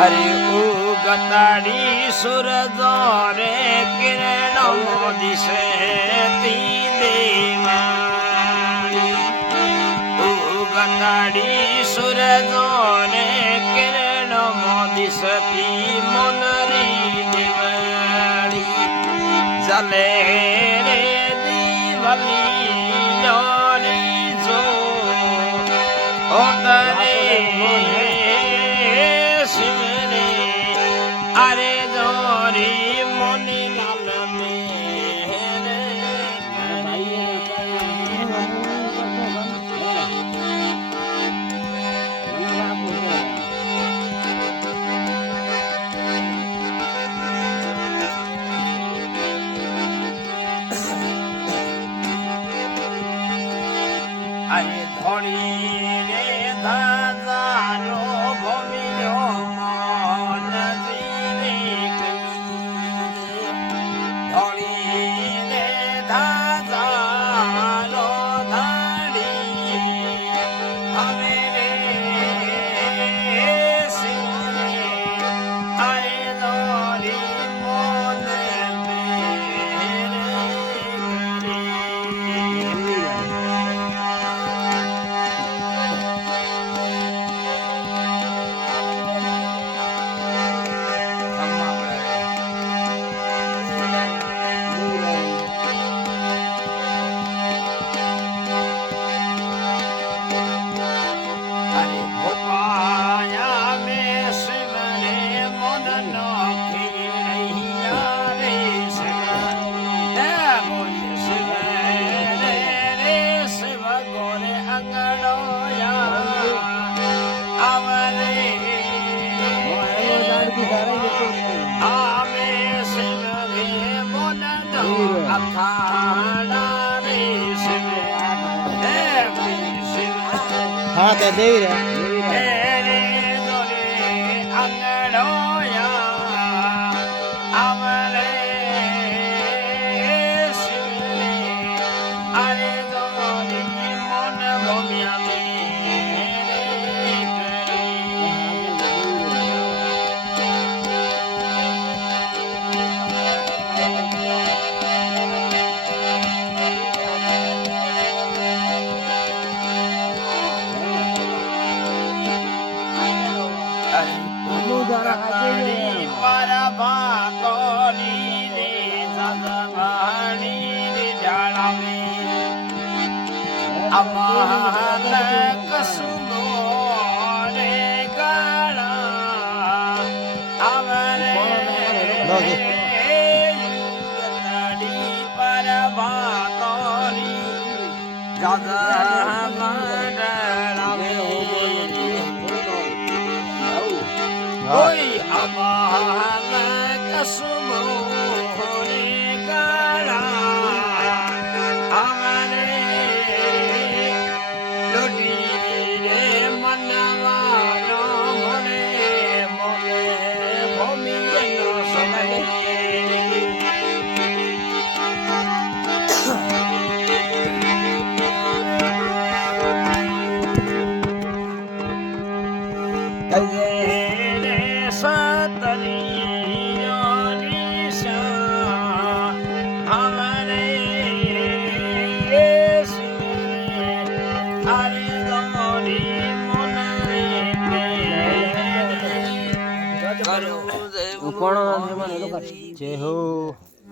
अरे उगताड़ी सूरज रे किरण दिशे ती देवाणी उगताड़ी सूरज रे किरण दिशती मनरी देवाणी जले रे दीवली जोरी जो ओतरे अरे जोरी मोनी लाल मेरे अरे धोड़ी रे धाजारो भूमियो हाँ तो देवी रे para भातोनी रे सजवानी रे डालामी अमहल कसुमो रे गाला अमरे युगतड़ी para भातोनी सजवानी ओय अमहल कसुमो रे गाला अमरे लोटी रे मनवानो मोरे मोरे भूमियनो सनले કોણ જય હો